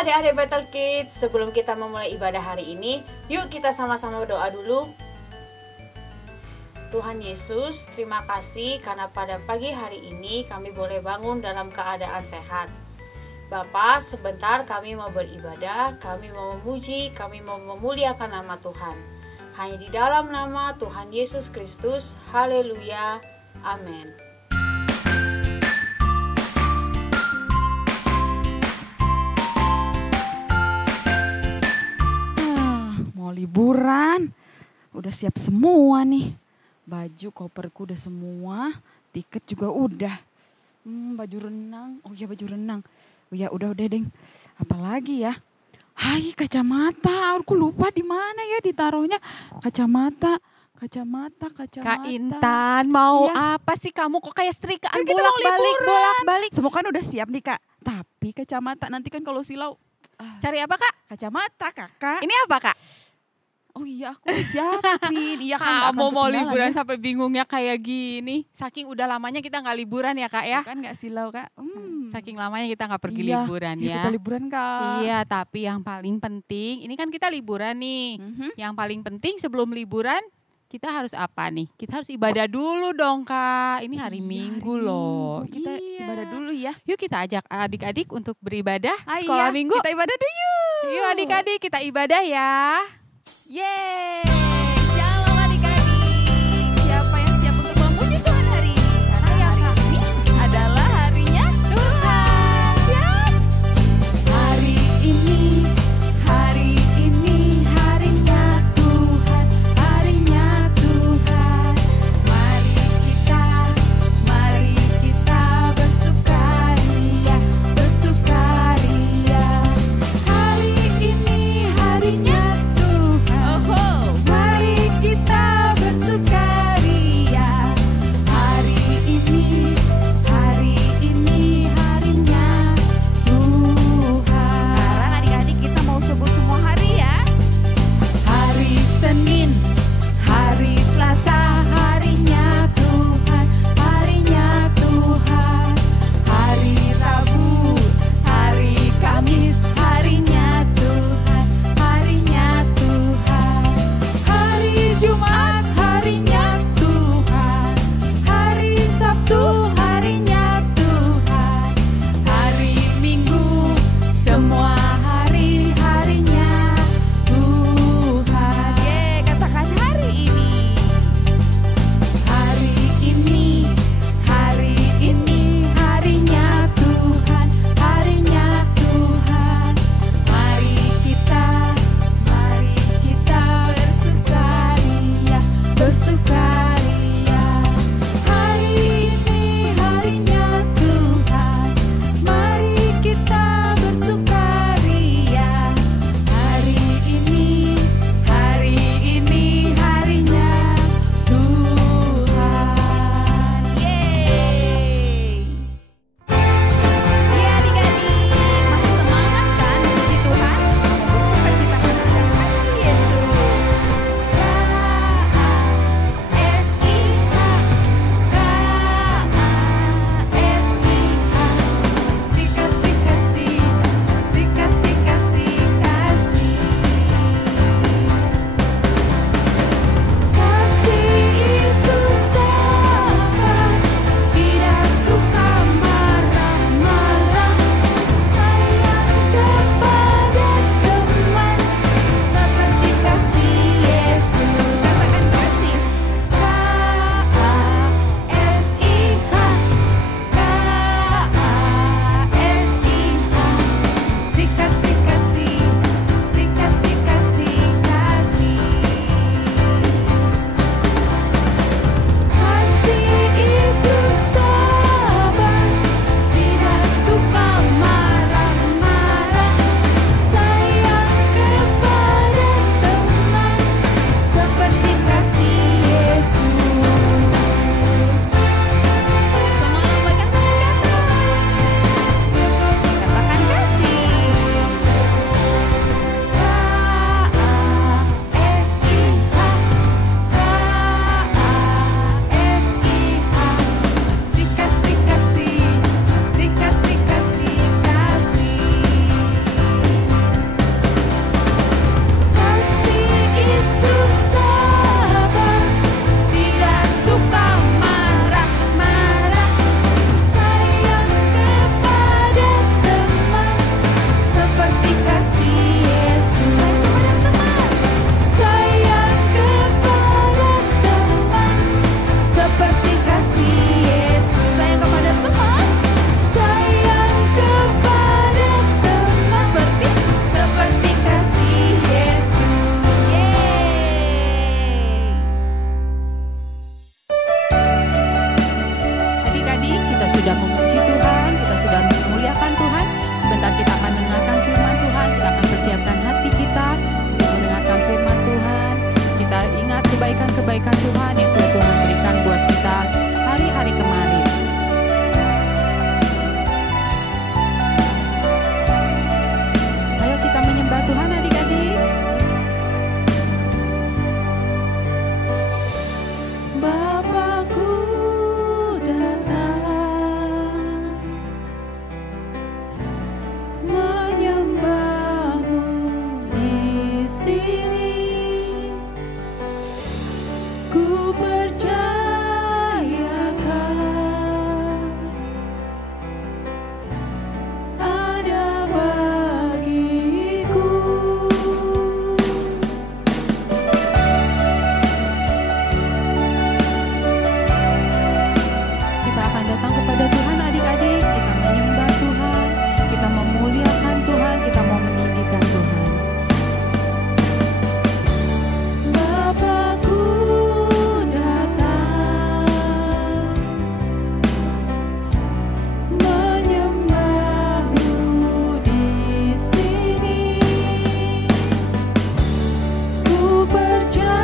adik-adik Battle Kids, sebelum kita memulai ibadah hari ini, yuk kita sama-sama berdoa dulu. Tuhan Yesus, terima kasih karena pada pagi hari ini kami boleh bangun dalam keadaan sehat. Bapa, sebentar kami mau beribadah, kami mau memuji, kami mau memuliakan nama Tuhan. Hanya di dalam nama Tuhan Yesus Kristus, haleluya, amin. Mau liburan, udah siap semua nih. Baju, koperku udah semua, tiket juga udah. Baju renang, oh iya baju renang. Oh ya udah deng. Apalagi ya? Hai, kacamata, aku lupa di mana ya ditaruhnya. Kacamata. Kak Intan, mau apa sih kamu kok kayak setrikaan kan bolak-balik? Semua kan udah siap nih Kak. Tapi kacamata nanti kan kalau silau. Cari apa Kak? Kacamata Kakak. Ini apa Kak? Oh iya aku siapin. Iya kan kamu mau liburan sampai bingungnya kayak gini. Saking udah lamanya kita gak liburan ya Kak ya. Kan gak silau Kak. Saking lamanya kita gak pergi liburan ya. Kita liburan Kak. Iya tapi yang paling penting, ini kan kita liburan nih. Yang paling penting sebelum liburan kita harus apa nih? Kita harus ibadah dulu dong Kak. Ini hari Minggu loh. Kita ibadah dulu ya. Yuk kita ajak adik-adik untuk beribadah iya, sekolah minggu. Kita ibadah dulu yuk. Yuk adik-adik kita ibadah ya. Yeay. Shalom adik-adik. Siapa yang siap untuk memuji Tuhan hari ini? Karena hari ini adalah harinya Tuhan. Siap? Hari ini harinya Tuhan. Harinya Tuhan. Mari kita bersukaria. Hari ini harinya Tuhan. sini. Ku percayakan ada bagiku. Kita akan datang kepada Tuhan adik-adik, kita menyembah Tuhan, kita memuliakan Tuhan, kita mau meninggikan Tuhan. Bapakku datang menyembahmu di sini. Ku percayakan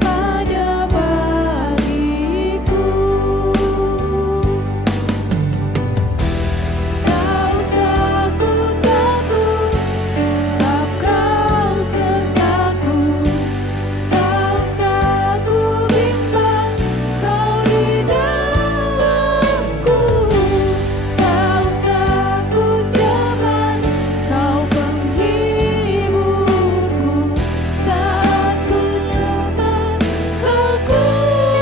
ada bagiku. Tak usah ku takut, sebab Kau sertaku. Tak usah ku bimbang, Kau di dalamku. Tak usah ku cemas, Kau penghiburku. Saat ku lemah, Kau kuatku.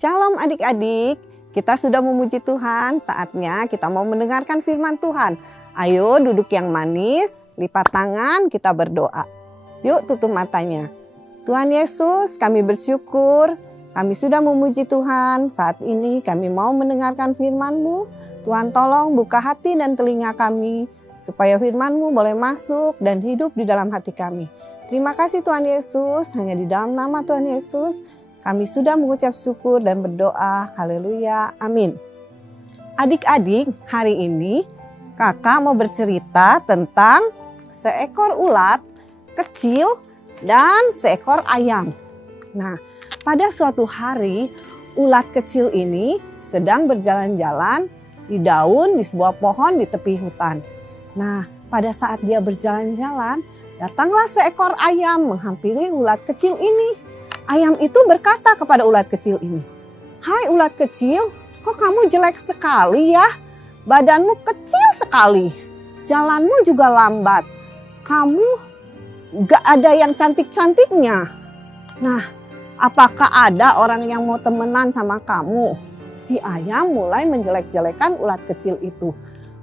Shalom adik-adik, kita sudah memuji Tuhan, saatnya kita mau mendengarkan firman Tuhan. Ayo duduk yang manis, lipat tangan, kita berdoa. Yuk tutup matanya. Tuhan Yesus, kami bersyukur, kami sudah memuji Tuhan. Saat ini kami mau mendengarkan firman-Mu. Tuhan tolong buka hati dan telinga kami, supaya firman-Mu boleh masuk dan hidup di dalam hati kami. Terima kasih Tuhan Yesus, hanya di dalam nama Tuhan Yesus, kami sudah mengucap syukur dan berdoa. Haleluya. Amin. Adik-adik, hari ini kakak mau bercerita tentang seekor ulat kecil dan seekor ayam. Nah, pada suatu hari ulat kecil ini sedang berjalan-jalan di daun di sebuah pohon di tepi hutan. Nah, pada saat dia berjalan-jalan, datanglah seekor ayam menghampiri ulat kecil ini. Ayam itu berkata kepada ulat kecil ini, "Hai ulat kecil, kok kamu jelek sekali ya? Badanmu kecil sekali, jalanmu juga lambat. Kamu gak ada yang cantik-cantiknya. Nah, apakah ada orang yang mau temenan sama kamu?" Si ayam mulai menjelek-jelekan ulat kecil itu.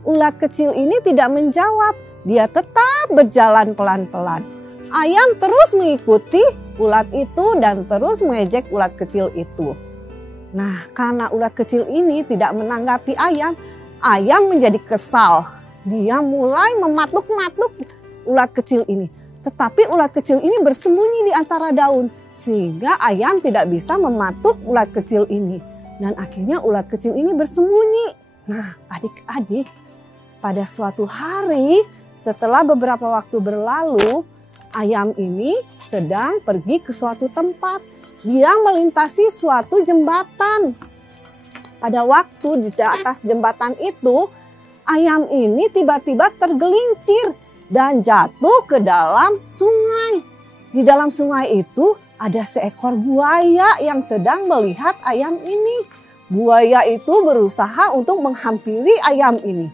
Ulat kecil ini tidak menjawab, dia tetap berjalan pelan-pelan. Ayam terus mengikuti ulat itu dan terus mengejek ulat kecil itu. Nah, karena ulat kecil ini tidak menanggapi ayam, ayam menjadi kesal. Dia mulai mematuk-matuk ulat kecil ini. Tetapi ulat kecil ini bersembunyi di antara daun, sehingga ayam tidak bisa mematuk ulat kecil ini. Dan akhirnya ulat kecil ini bersembunyi. Nah, adik-adik, pada suatu hari setelah beberapa waktu berlalu, ayam ini sedang pergi ke suatu tempat. Dia melintasi suatu jembatan. Pada waktu di atas jembatan itu, ayam ini tiba-tiba tergelincir dan jatuh ke dalam sungai. Di dalam sungai itu ada seekor buaya yang sedang melihat ayam ini. Buaya itu berusaha untuk menghampiri ayam ini.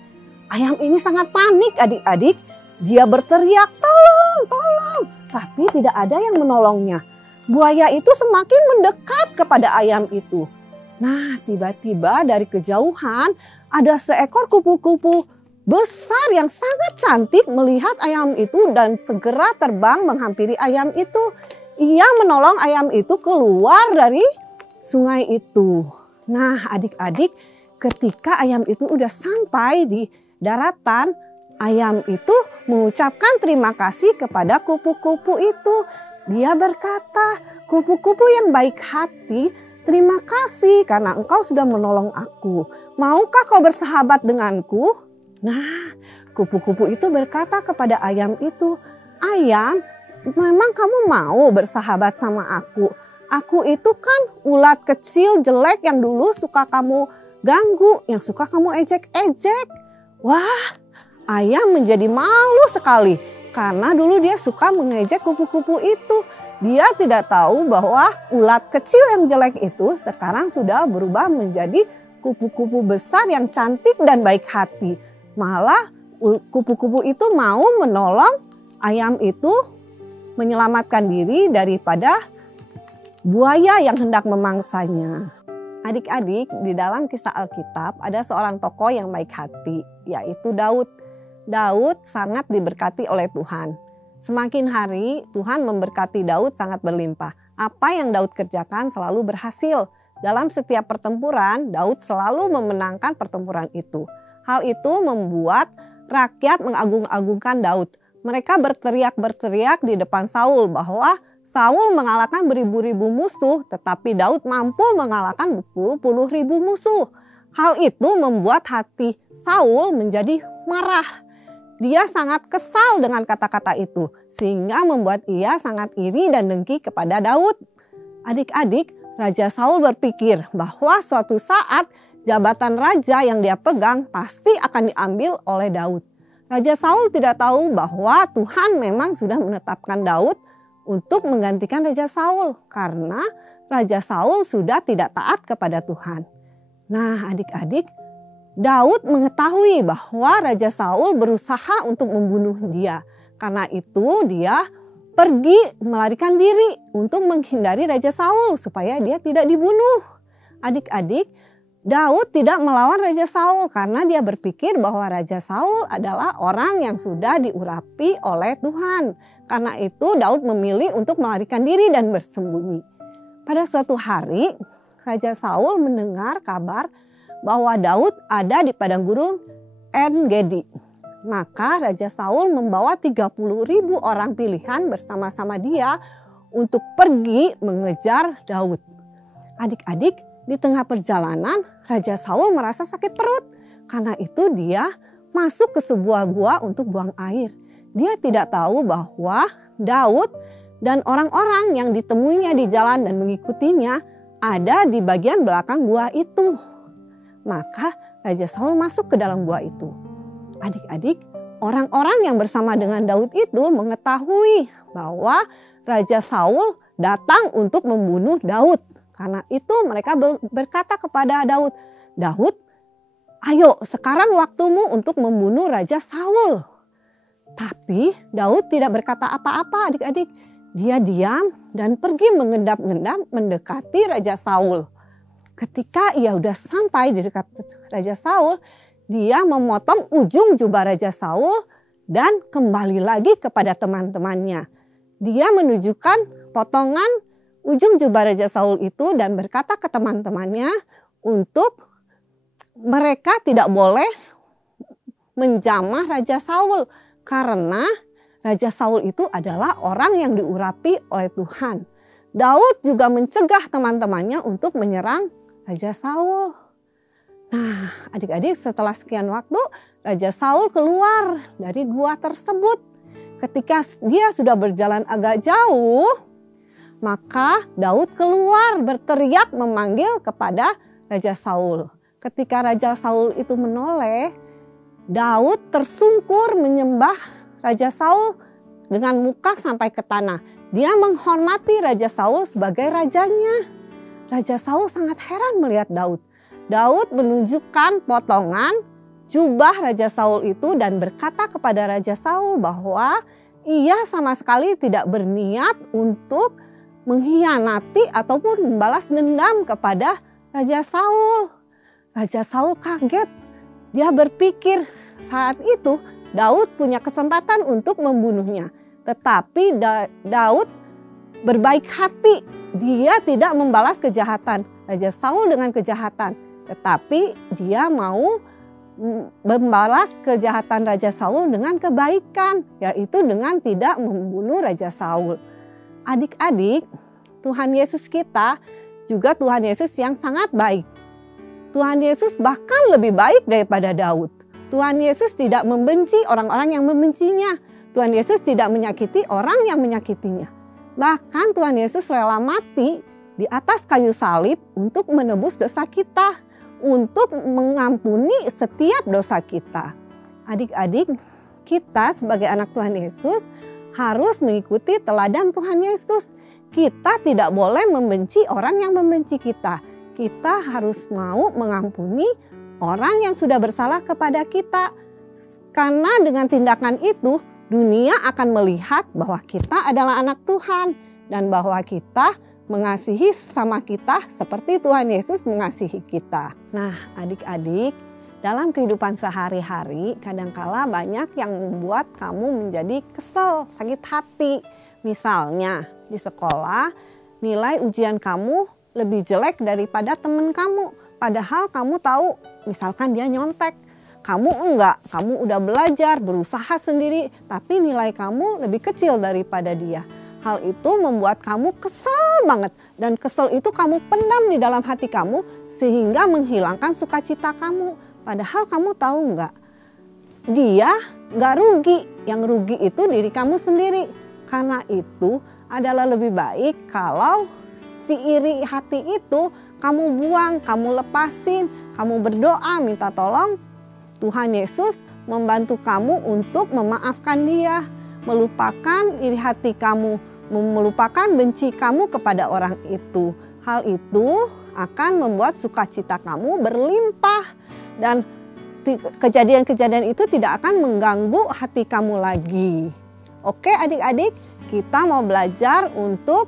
Ayam ini sangat panik adik-adik. Dia berteriak, "Tolong, tolong!" Tapi tidak ada yang menolongnya. Buaya itu semakin mendekat kepada ayam itu. Nah, tiba-tiba dari kejauhan ada seekor kupu-kupu besar yang sangat cantik melihat ayam itu dan segera terbang menghampiri ayam itu. Ia menolong ayam itu keluar dari sungai itu. Nah, adik-adik, ketika ayam itu udah sampai di daratan, ayam itu mengucapkan terima kasih kepada kupu-kupu itu. Dia berkata, "Kupu-kupu yang baik hati, terima kasih karena engkau sudah menolong aku. Maukah kau bersahabat denganku?" Nah, kupu-kupu itu berkata kepada ayam itu, "Ayam, memang kamu mau bersahabat sama aku? Aku itu kan ulat kecil jelek yang dulu suka kamu ganggu, yang suka kamu ejek-ejek." Wah, ayam menjadi malu sekali karena dulu dia suka mengejek kupu-kupu itu. Dia tidak tahu bahwa ulat kecil yang jelek itu sekarang sudah berubah menjadi kupu-kupu besar yang cantik dan baik hati. Malah kupu-kupu itu mau menolong ayam itu menyelamatkan diri daripada buaya yang hendak memangsanya. Adik-adik, di dalam kisah Alkitab ada seorang tokoh yang baik hati, yaitu Daud. Daud sangat diberkati oleh Tuhan. Semakin hari Tuhan memberkati Daud sangat berlimpah. Apa yang Daud kerjakan selalu berhasil. Dalam setiap pertempuran, Daud selalu memenangkan pertempuran itu. Hal itu membuat rakyat mengagung-agungkan Daud. Mereka berteriak-berteriak di depan Saul bahwa Saul mengalahkan beribu-ribu musuh, tetapi Daud mampu mengalahkan puluh ribu musuh. Hal itu membuat hati Saul menjadi marah. Dia sangat kesal dengan kata-kata itu, sehingga membuat ia sangat iri dan dengki kepada Daud. Adik-adik, Raja Saul berpikir bahwa suatu saat jabatan raja yang dia pegang pasti akan diambil oleh Daud. Raja Saul tidak tahu bahwa Tuhan memang sudah menetapkan Daud untuk menggantikan Raja Saul karena Raja Saul sudah tidak taat kepada Tuhan. Nah, adik-adik, Daud mengetahui bahwa Raja Saul berusaha untuk membunuh dia. Karena itu dia pergi melarikan diri untuk menghindari Raja Saul supaya dia tidak dibunuh. Adik-adik, Daud tidak melawan Raja Saul karena dia berpikir bahwa Raja Saul adalah orang yang sudah diurapi oleh Tuhan. Karena itu Daud memilih untuk melarikan diri dan bersembunyi. Pada suatu hari Raja Saul mendengar kabar bahwa Daud ada di padang gurun En-Gedi. Maka Raja Saul membawa 30.000 orang pilihan bersama-sama dia untuk pergi mengejar Daud. Adik-adik, di tengah perjalanan Raja Saul merasa sakit perut. Karena itu dia masuk ke sebuah gua untuk buang air. Dia tidak tahu bahwa Daud dan orang-orang yang ditemuinya di jalan dan mengikutinya ada di bagian belakang gua itu. Maka Raja Saul masuk ke dalam gua itu. Adik-adik, orang-orang yang bersama dengan Daud itu mengetahui bahwa Raja Saul datang untuk membunuh Daud. Karena itu mereka berkata kepada Daud, "Daud, ayo sekarang waktumu untuk membunuh Raja Saul." Tapi Daud tidak berkata apa-apa adik-adik. Dia diam dan pergi mengendap-endap mendekati Raja Saul. Ketika ia sudah sampai di dekat Raja Saul, dia memotong ujung jubah Raja Saul dan kembali lagi kepada teman-temannya. Dia menunjukkan potongan ujung jubah Raja Saul itu dan berkata ke teman-temannya untuk mereka tidak boleh menjamah Raja Saul karena Raja Saul itu adalah orang yang diurapi oleh Tuhan. Daud juga mencegah teman-temannya untuk menyerang Raja Saul. Nah, adik-adik, setelah sekian waktu Raja Saul keluar dari gua tersebut. Ketika dia sudah berjalan agak jauh, maka Daud keluar berteriak memanggil kepada Raja Saul. Ketika Raja Saul itu menoleh, Daud tersungkur menyembah Raja Saul dengan muka sampai ke tanah. Dia menghormati Raja Saul sebagai rajanya. Raja Saul sangat heran melihat Daud. Daud menunjukkan potongan jubah Raja Saul itu dan berkata kepada Raja Saul bahwa ia sama sekali tidak berniat untuk mengkhianati ataupun membalas dendam kepada Raja Saul. Raja Saul kaget. Dia berpikir saat itu Daud punya kesempatan untuk membunuhnya. Tetapi Daud berbaik hati. Dia tidak membalas kejahatan Raja Saul dengan kejahatan. Tetapi dia mau membalas kejahatan Raja Saul dengan kebaikan. Yaitu dengan tidak membunuh Raja Saul. Adik-adik, Tuhan Yesus kita juga Tuhan Yesus yang sangat baik. Tuhan Yesus bahkan lebih baik daripada Daud. Tuhan Yesus tidak membenci orang-orang yang membencinya. Tuhan Yesus tidak menyakiti orang yang menyakitinya. Bahkan Tuhan Yesus rela mati di atas kayu salib untuk menebus dosa kita. Untuk mengampuni setiap dosa kita. Adik-adik, kita sebagai anak Tuhan Yesus harus mengikuti teladan Tuhan Yesus. Kita tidak boleh membenci orang yang membenci kita. Kita harus mau mengampuni orang yang sudah bersalah kepada kita. Karena dengan tindakan itu, dunia akan melihat bahwa kita adalah anak Tuhan. Dan bahwa kita mengasihi sesama kita seperti Tuhan Yesus mengasihi kita. Nah, adik-adik, dalam kehidupan sehari-hari kadangkala banyak yang membuat kamu menjadi kesel, sakit hati. Misalnya di sekolah nilai ujian kamu lebih jelek daripada teman kamu. Padahal kamu tahu misalkan dia nyontek. Kamu enggak, kamu udah belajar, berusaha sendiri. Tapi nilai kamu lebih kecil daripada dia. Hal itu membuat kamu kesel banget. Dan kesel itu kamu pendam di dalam hati kamu sehingga menghilangkan sukacita kamu. Padahal kamu tahu enggak, dia enggak rugi. Yang rugi itu diri kamu sendiri. Karena itu adalah lebih baik kalau si iri hati itu kamu buang, kamu lepasin, kamu berdoa minta tolong Tuhan Yesus membantu kamu untuk memaafkan dia, melupakan iri hati kamu, melupakan benci kamu kepada orang itu. Hal itu akan membuat sukacita kamu berlimpah dan kejadian-kejadian itu tidak akan mengganggu hati kamu lagi. Oke adik-adik, kita mau belajar untuk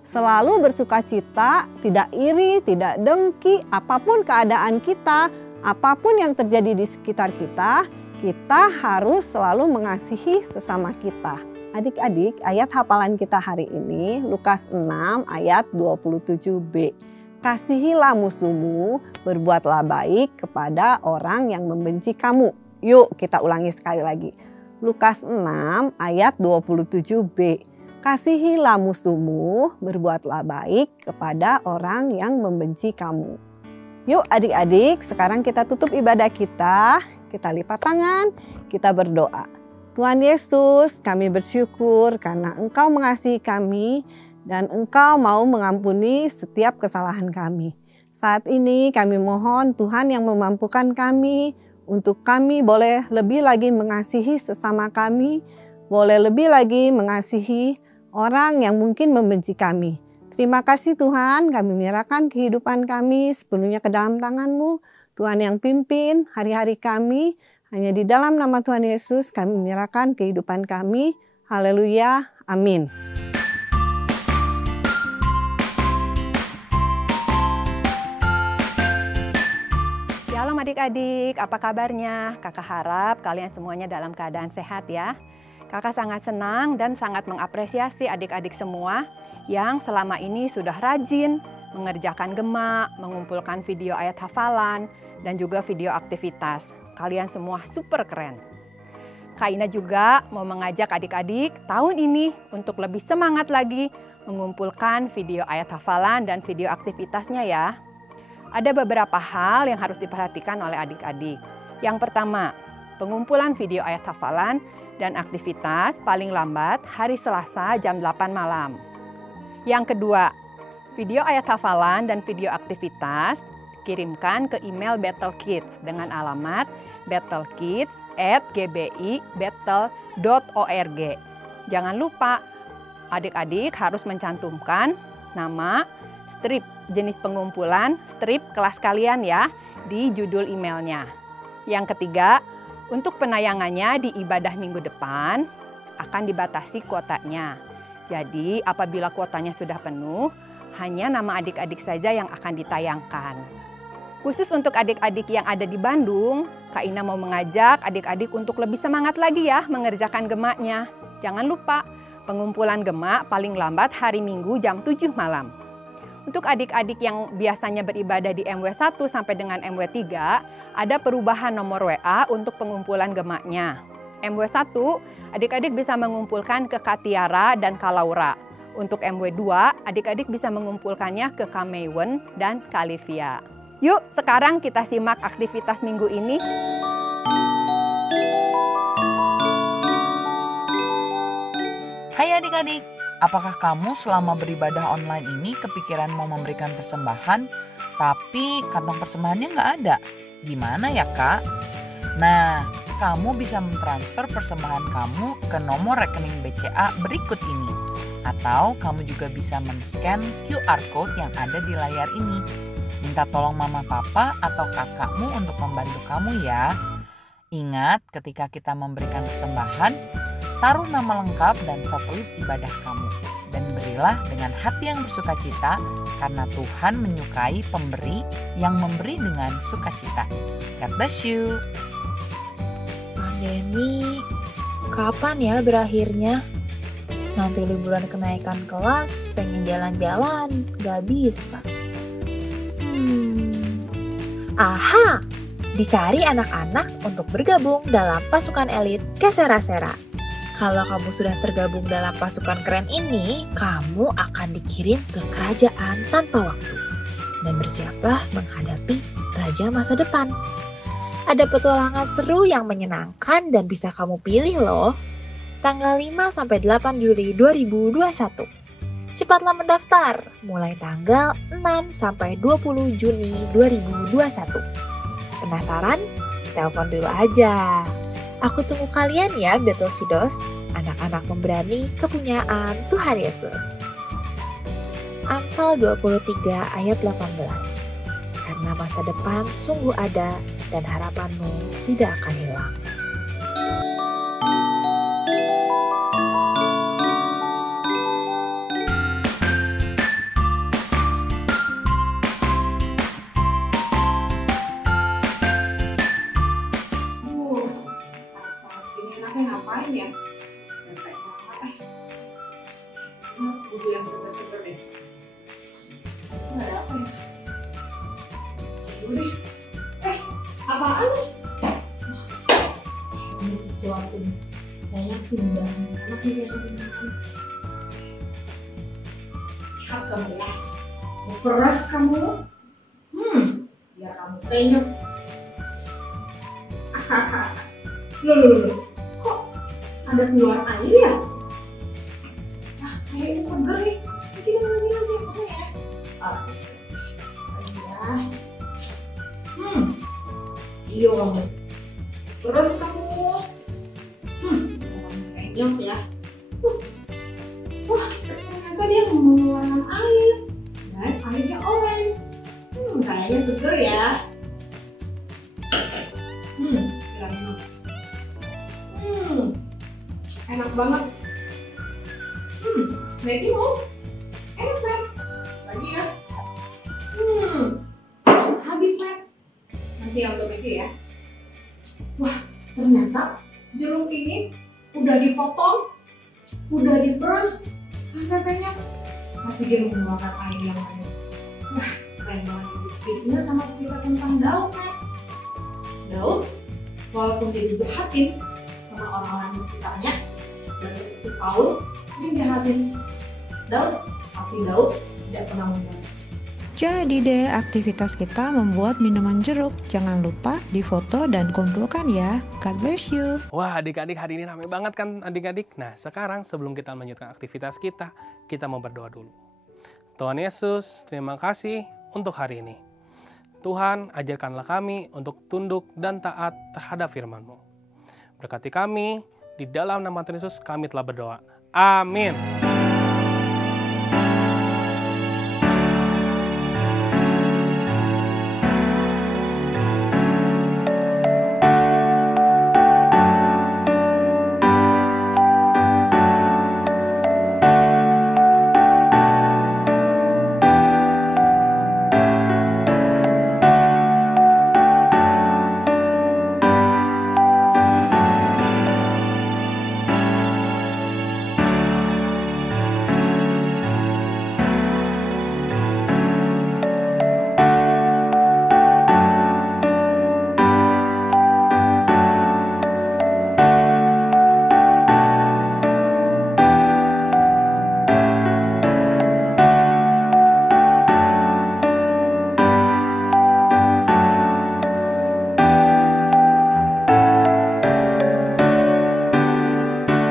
selalu bersukacita, tidak iri, tidak dengki, apapun keadaan kita, apapun yang terjadi di sekitar kita, kita harus selalu mengasihi sesama kita. Adik-adik, ayat hafalan kita hari ini Lukas 6 ayat 27b. Kasihilah musuhmu, berbuatlah baik kepada orang yang membenci kamu. Yuk kita ulangi sekali lagi. Lukas 6 ayat 27b. Kasihilah musuhmu, berbuatlah baik kepada orang yang membenci kamu. Yuk adik-adik, sekarang kita tutup ibadah kita. Kita lipat tangan, kita berdoa. Tuhan Yesus, kami bersyukur karena Engkau mengasihi kami dan Engkau mau mengampuni setiap kesalahan kami. Saat ini kami mohon Tuhan yang memampukan kami untuk kami boleh lebih lagi mengasihi sesama kami, boleh lebih lagi mengasihi orang yang mungkin membenci kami. Terima kasih Tuhan, kami menyerahkan kehidupan kami sepenuhnya ke dalam tangan-Mu. Tuhan yang pimpin hari-hari kami, hanya di dalam nama Tuhan Yesus kami menyerahkan kehidupan kami. Haleluya, amin. Shalom adik-adik, apa kabarnya? Kakak harap kalian semuanya dalam keadaan sehat ya. Kakak sangat senang dan sangat mengapresiasi adik-adik semua yang selama ini sudah rajin mengerjakan gema, mengumpulkan video ayat hafalan, dan juga video aktivitas. Kalian semua super keren. Kak Ina juga mau mengajak adik-adik tahun ini untuk lebih semangat lagi mengumpulkan video ayat hafalan dan video aktivitasnya ya. Ada beberapa hal yang harus diperhatikan oleh adik-adik. Yang pertama, pengumpulan video ayat hafalan dan aktivitas paling lambat hari Selasa jam 8 malam. Yang kedua, video ayat hafalan dan video aktivitas kirimkan ke email Battle Kids dengan alamat battlekids@gbi.battle.org. Jangan lupa adik-adik harus mencantumkan nama, strip, jenis pengumpulan, strip kelas kalian ya di judul emailnya. Yang ketiga, untuk penayangannya di ibadah minggu depan akan dibatasi kuotanya. Jadi apabila kuotanya sudah penuh, hanya nama adik-adik saja yang akan ditayangkan. Khusus untuk adik-adik yang ada di Bandung, Kak Ina mau mengajak adik-adik untuk lebih semangat lagi ya mengerjakan gemaknya. Jangan lupa, pengumpulan gemak paling lambat hari Minggu jam 7 malam. Untuk adik-adik yang biasanya beribadah di MW1 sampai dengan MW3, ada perubahan nomor WA untuk pengumpulan gemaknya. MW1, adik-adik bisa mengumpulkan ke Kak Tiara dan Kak Laura. Untuk MW2, adik-adik bisa mengumpulkannya ke Kak Maywen dan Kak Livia. Yuk, sekarang kita simak aktivitas minggu ini. Hai adik-adik, apakah kamu selama beribadah online ini kepikiran mau memberikan persembahan, tapi kantong persembahannya nggak ada? Gimana ya kak? Nah, kamu bisa mentransfer persembahan kamu ke nomor rekening BCA berikut ini. Atau kamu juga bisa men-scan QR Code yang ada di layar ini. Minta tolong mama papa atau kakakmu untuk membantu kamu ya. Ingat, ketika kita memberikan persembahan, taruh nama lengkap dan satelit ibadah kamu. Dan berilah dengan hati yang bersukacita, karena Tuhan menyukai pemberi yang memberi dengan sukacita. God bless you. Pandemi, kapan ya berakhirnya? Nanti liburan kenaikan kelas, pengen jalan-jalan, gak bisa. Aha, dicari anak-anak untuk bergabung dalam pasukan elit Kesera-Sera. Kalau kamu sudah tergabung dalam pasukan keren ini, kamu akan dikirim ke kerajaan tanpa waktu. Dan bersiaplah menghadapi raja masa depan. Ada petualangan seru yang menyenangkan dan bisa kamu pilih loh. Tanggal 5-8 Juli 2021. Cepatlah mendaftar, mulai tanggal 6-20 Juni 2021. Penasaran? Telepon dulu aja. Aku tunggu kalian ya, Battle Kiddos, anak-anak pemberani kepunyaan Tuhan Yesus. Amsal 23 ayat 18. Karena masa depan sungguh ada dan harapanmu tidak akan hilang. Ngapain ya? Capek banget budu yang seger-seger deh. Nggak ada apa ya? Tidur deh. Apaan nih? Ini sesuatu nih. Kayaknya timbangan anak nih yang makan. Lihat kamu ya. Mau peras kamu? Biar kamu penyok. Loh. Ada keluar air ya? Nah, kayaknya seger nih. Kita minum aja apa ya? Iya kamu. Terus kamu. Penyok ya. Wah, ternyata dia mengeluarkan air. Dan airnya orange. Kayaknya seger ya. Enak banget. Maggie mau? Enak kan? Lagi ya? Habis kan? Nanti yang untuk Maggie ya. Wah, ternyata jeruk ini udah dipotong, udah diperes sampai penyok, tapi dia mengeluarkan air yang manis. Wah, keren banget. Jadi ingat sama cerita tentang Daud kan? Daud, walaupun dia dijahatin sama orang-orang di sekitarnya, dan khusus Saul sering jahatin Daud, tapi Daud tidak pernah membunuh. Jadi deh, aktivitas kita membuat minuman jeruk. Jangan lupa difoto dan kumpulkan ya. God bless you. Wah, adik-adik, hari ini ramai banget kan adik-adik? Nah, sekarang sebelum kita melanjutkan aktivitas kita mau berdoa dulu. Tuhan Yesus, terima kasih untuk hari ini. Tuhan, ajarkanlah kami untuk tunduk dan taat terhadap firman-Mu. Berkati kami, di dalam nama Tuhan Yesus kami telah berdoa. Amin. Yeremia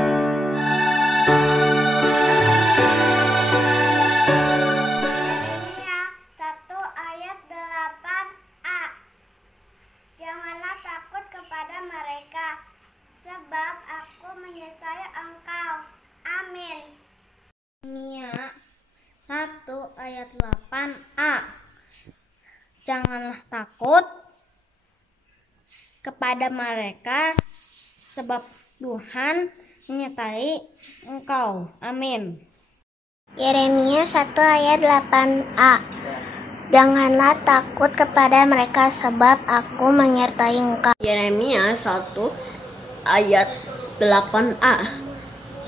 1 ayat 8a. Janganlah takut kepada mereka, sebab aku menyertai engkau. Amin. Yeremia 1 ayat 8a. Janganlah takut kepada mereka, sebab Tuhan menyertai engkau. Amin. Yeremia 1 ayat 8a. Janganlah takut kepada mereka, sebab aku menyertai engkau. Yeremia 1 ayat 8a.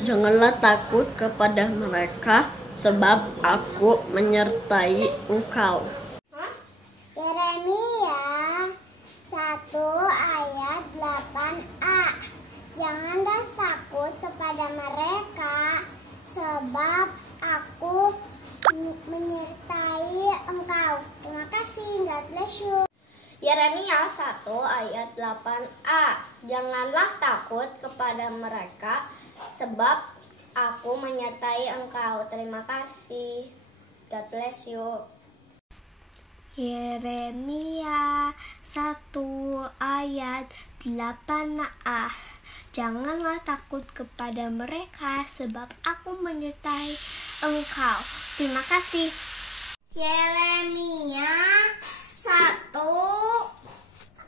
Janganlah takut kepada mereka, sebab aku menyertai engkau. Yeremia 1 ayat 8a. Janganlah takut kepada mereka, sebab aku menyertai engkau. Terima kasih. God bless you. Yeremia 1 ayat 8a. Janganlah takut kepada mereka, sebab aku menyertai engkau. Terima kasih. God bless you. Yeremia 1 ayat 8a. Janganlah takut kepada mereka, sebab aku menyertai engkau. Terima kasih. Yeremia 1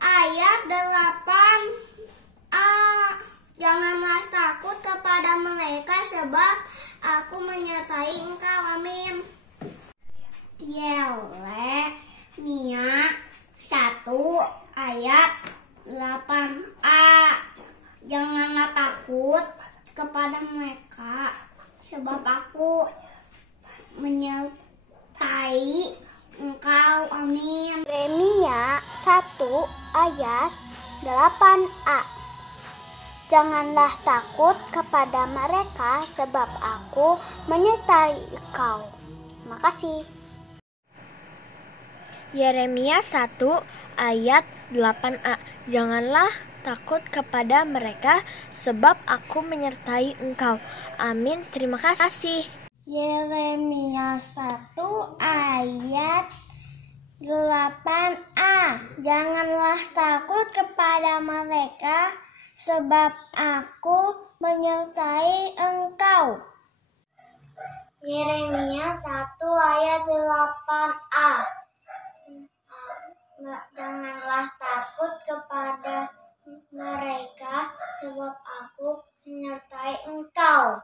ayat 8a. Janganlah takut kepada mereka, sebab aku menyertai engkau. Amin. Yeremia 1 ayat 8a. Janganlah takut kepada mereka, sebab aku menyertai engkau. Amin. Yeremia 1 ayat 8a. Janganlah takut kepada mereka, sebab aku menyertai engkau. Terima kasih. Yeremia 1 ayat 8a. Janganlah takut kepada mereka, sebab aku menyertai engkau. Amin. Terima kasih. Yeremia 1 ayat 8a. Janganlah takut kepada mereka, sebab aku menyertai engkau. Yeremia 1 ayat 8a. Janganlah takut kepada mereka, sebab aku menyertai engkau.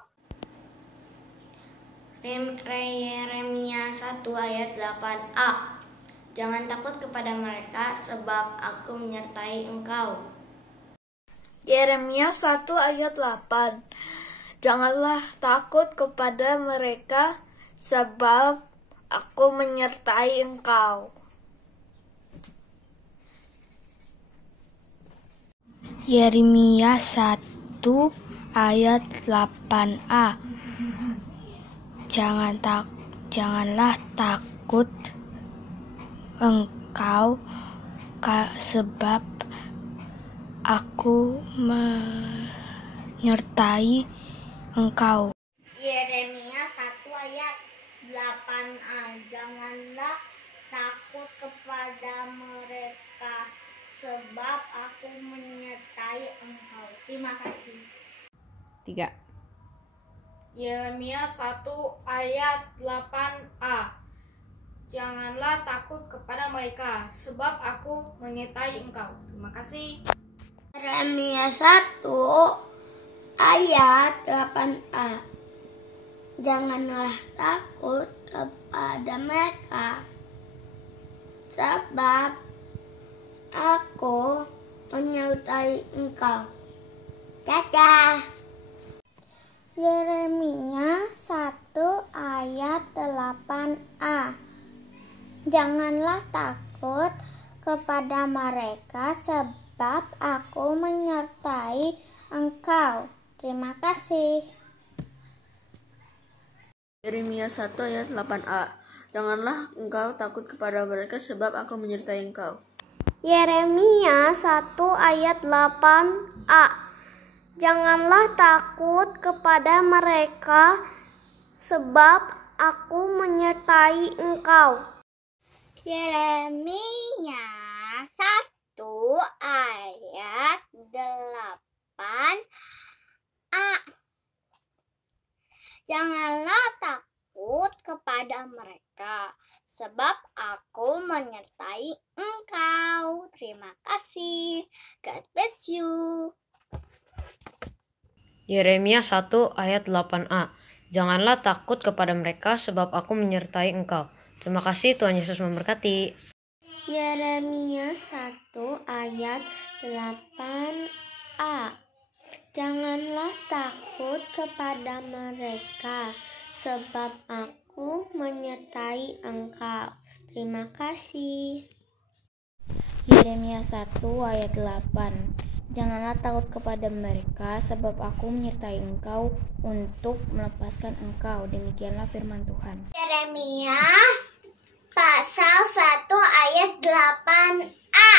Yeremia 1 ayat 8a. Jangan takut kepada mereka, sebab aku menyertai engkau. Yeremia 1 ayat 8. Janganlah takut kepada mereka, sebab aku menyertai engkau. Yeremia 1 ayat 8a. Janganlah takut engkau, sebab aku menyertai engkau. Yeremia 1 ayat 8a. Janganlah takut kepada mereka, sebab aku menyertai engkau. Terima kasih. 3. Yeremia 1 ayat 8a. Janganlah takut kepada mereka, sebab aku menyertai engkau. Terima kasih. Yeremia 1 ayat 8a. Janganlah takut kepada mereka, sebab aku menyertai engkau. Dadah. Yeremia 1 ayat 8a. Janganlah takut kepada mereka, sebab aku menyertai engkau. Terima kasih. Yeremia 1 ayat 8a. Janganlah engkau takut kepada mereka, sebab aku menyertai engkau. Yeremia 1 ayat 8a. Janganlah takut kepada mereka, sebab aku menyertai engkau. Yeremia 1 ayat 8a. Janganlah takut kepada mereka, sebab aku menyertai engkau. Terima kasih. God bless you. Yeremia 1 ayat 8a. Janganlah takut kepada mereka, sebab aku menyertai engkau. Terima kasih, Tuhan Yesus memberkati. Yeremia 1 ayat 8a. Janganlah takut kepada mereka, sebab aku menyertai engkau. Terima kasih. Yeremia 1 ayat 8. Janganlah takut kepada mereka, sebab aku menyertai engkau untuk melepaskan engkau. Demikianlah firman Tuhan. Yeremia pasal 1 ayat 8a.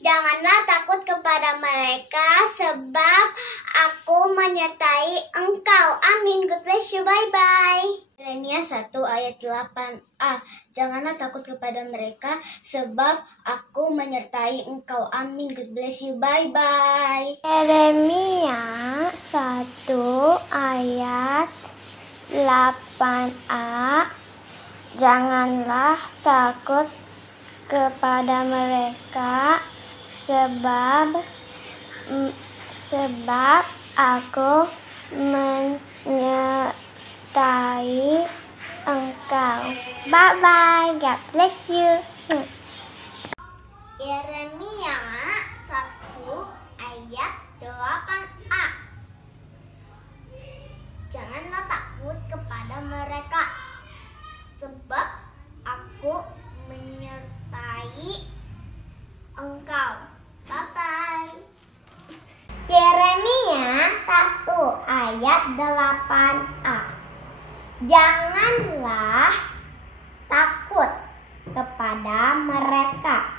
Janganlah takut kepada mereka, sebab aku menyertai engkau. Amin. God bless you. Bye-bye. Yeremia 1 ayat 8a. Janganlah takut kepada mereka, sebab aku menyertai engkau. Amin. God bless you. Bye-bye. Yeremia 1 ayat 8a. Janganlah takut kepada mereka, sebab aku menyertai engkau. Bye bye. God bless you. Yeremia 1 ayat 8a. Janganlah takut kepada mereka, sebab aku menyertai engkau. Bye-bye. Yeremia 1 ayat 8a. Janganlah takut kepada mereka,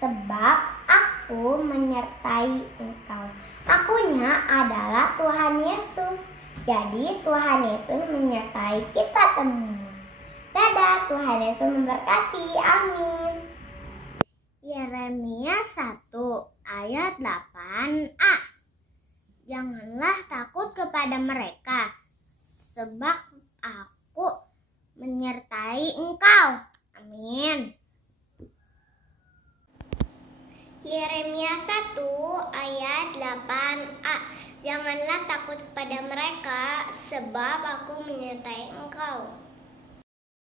sebab aku menyertai engkau. Akunya adalah Tuhan Yesus. Jadi Tuhan Yesus menyertai kita semua. Dadah, Tuhan Yesus memberkati. Amin. Yeremia 1 ayat 8a. Janganlah takut kepada mereka, sebab aku menyertai engkau. Amin. Yeremia 1 ayat 8a. Janganlah takut kepada mereka, sebab aku menyertai engkau.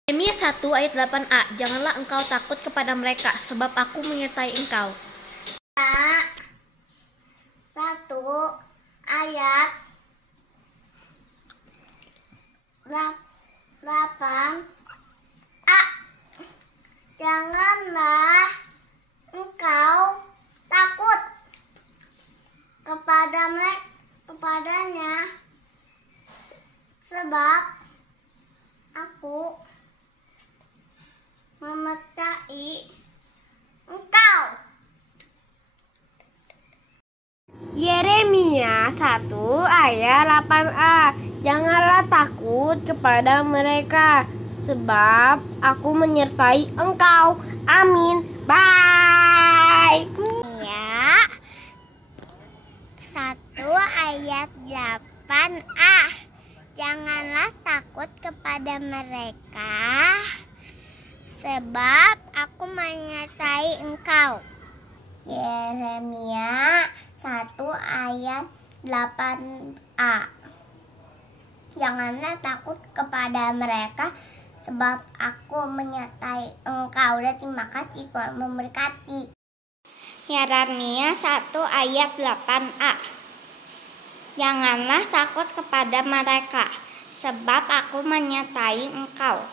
Yeremia 1 ayat 8a. Janganlah engkau takut kepada mereka, sebab aku menyertai engkau. 1 ayat 8a. Janganlah engkau takut kepadanya, sebab aku menyertai engkau. Yeremia 1 ayat 8a. Janganlah takut kepada mereka, sebab aku menyertai Engkau. Amin. Bye. Ya. 1 ayat 8a. Janganlah takut kepada mereka, sebab aku menyertai engkau. Yeremia 1 ayat 8a. Janganlah takut kepada mereka, sebab aku menyertai engkau. Dan terima kasih, Tuhan memberkati. Yeremia 1 ayat 8a. Janganlah takut kepada mereka, sebab aku menyertai engkau.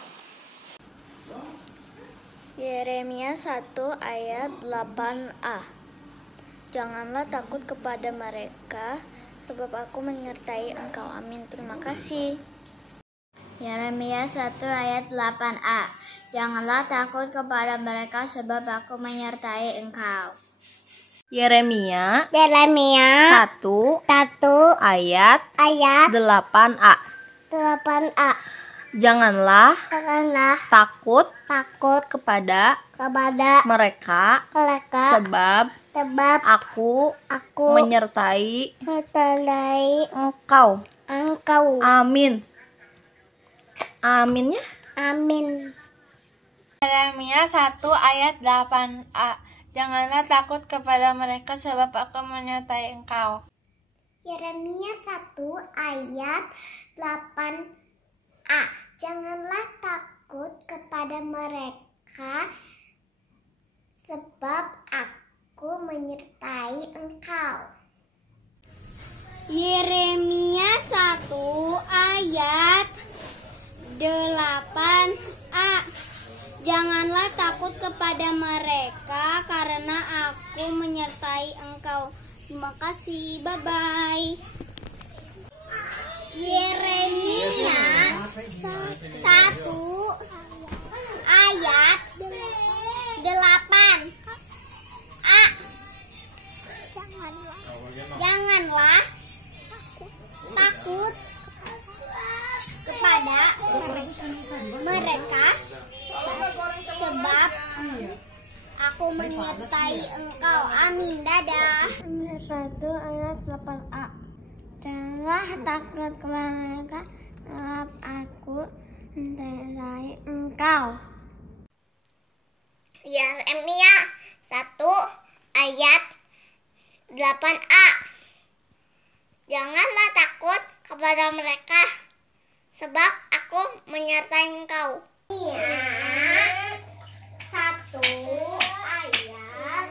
Yeremia 1 ayat 8a. Janganlah takut kepada mereka, sebab aku menyertai engkau. Amin. Terima kasih. Yeremia 1 ayat 8a. Janganlah takut kepada mereka, sebab aku menyertai engkau. Yeremia 1 ayat 8a. Janganlah takut kepada mereka, sebab aku menyertai engkau. Amin. Aminnya? Amin. Yeremia 1 ayat 8a. Janganlah takut kepada mereka, sebab aku menyertai engkau. Yeremia 1 ayat 8a. Janganlah takut kepada mereka, sebab aku menyertai engkau. Yeremia 1 ayat 8a. Janganlah takut kepada mereka, karena aku menyertai engkau. Terima kasih, bye-bye. Yeremia 1 ayat 8a. Janganlah takut kepada mereka, sebab aku menyertai engkau. Amin. Dadah. 1 ayat 8a. Janganlah takut kepada mereka, sebab aku menyertai engkau. Yeremia 1 ayat 8a. Janganlah takut kepada mereka, sebab aku menyertai engkau. Yeremia 1 ayat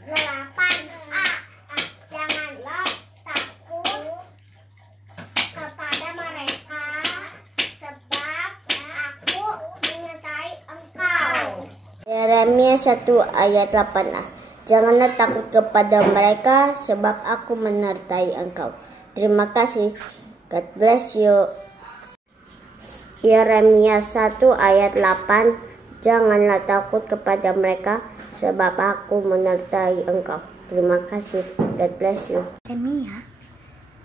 8a. Janganlah takut kepada mereka, sebab aku menyertai engkau. Yeremia 1 ayat 8a. Janganlah takut kepada mereka, sebab aku menyertai engkau. Terima kasih. God bless you. Yeremia 1 ayat 8. Janganlah takut kepada mereka, sebab aku menyertai engkau. Terima kasih. God bless you. Yeremia 1 ayat 8a.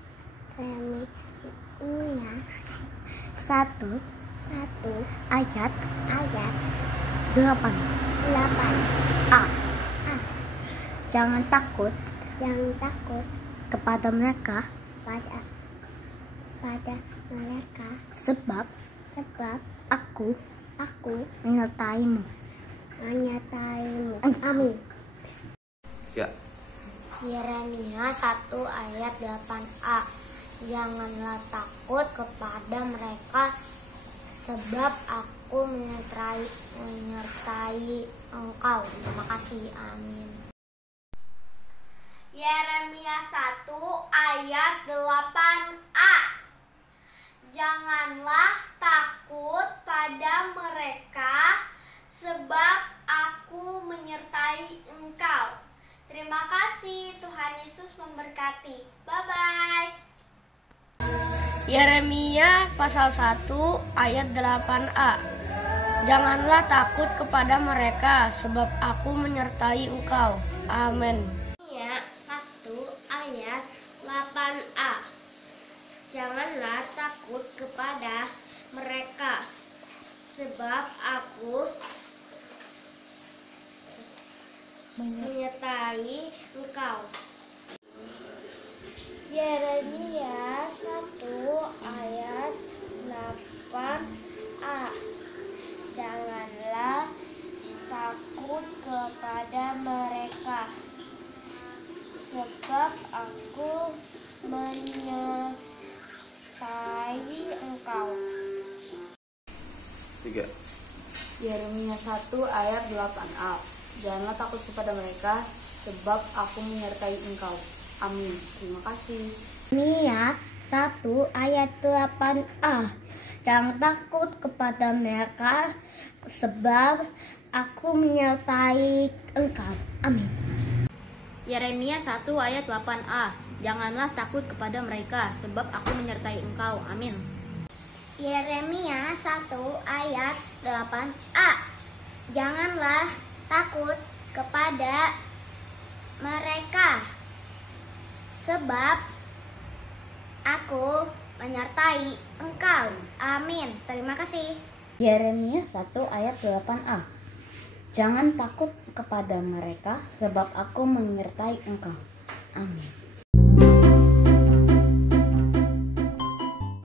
Jangan takut kepada mereka, sebab aku menyertaimu. Amin. Ya. Yeremia 1 ayat 8a. Janganlah takut kepada mereka, sebab aku menyertai engkau. Terima kasih. Amin. Yeremia 1 ayat 8a. Janganlah takut pada mereka, sebab aku menyertai engkau. Terima kasih, Tuhan Yesus memberkati. Bye-bye. Yeremia pasal 1 ayat 8a. Janganlah takut kepada mereka, sebab aku menyertai engkau. Amin. Yeremia 1 ayat 8a. Janganlah takut kepada mereka, sebab aku menyertai engkau. Yeremia 1 ayat 8a. Janganlah takut kepada mereka, sebab aku menyertai engkau. 3. Yeremia 1 ayat 8a. Janganlah takut kepada mereka, sebab aku menyertai engkau. Amin. Terima kasih. Yeremia 1 ayat 8a. Jangan takut kepada mereka, sebab aku menyertai engkau. Amin. Yeremia 1 ayat 8a. Janganlah takut kepada mereka, sebab aku menyertai engkau. Amin. Yeremia 1 ayat 8a. Janganlah takut kepada mereka, sebab aku menyertai engkau. Amin. Terima kasih. Yeremia 1 ayat 8a. Jangan takut kepada mereka, sebab aku menyertai engkau. Amin.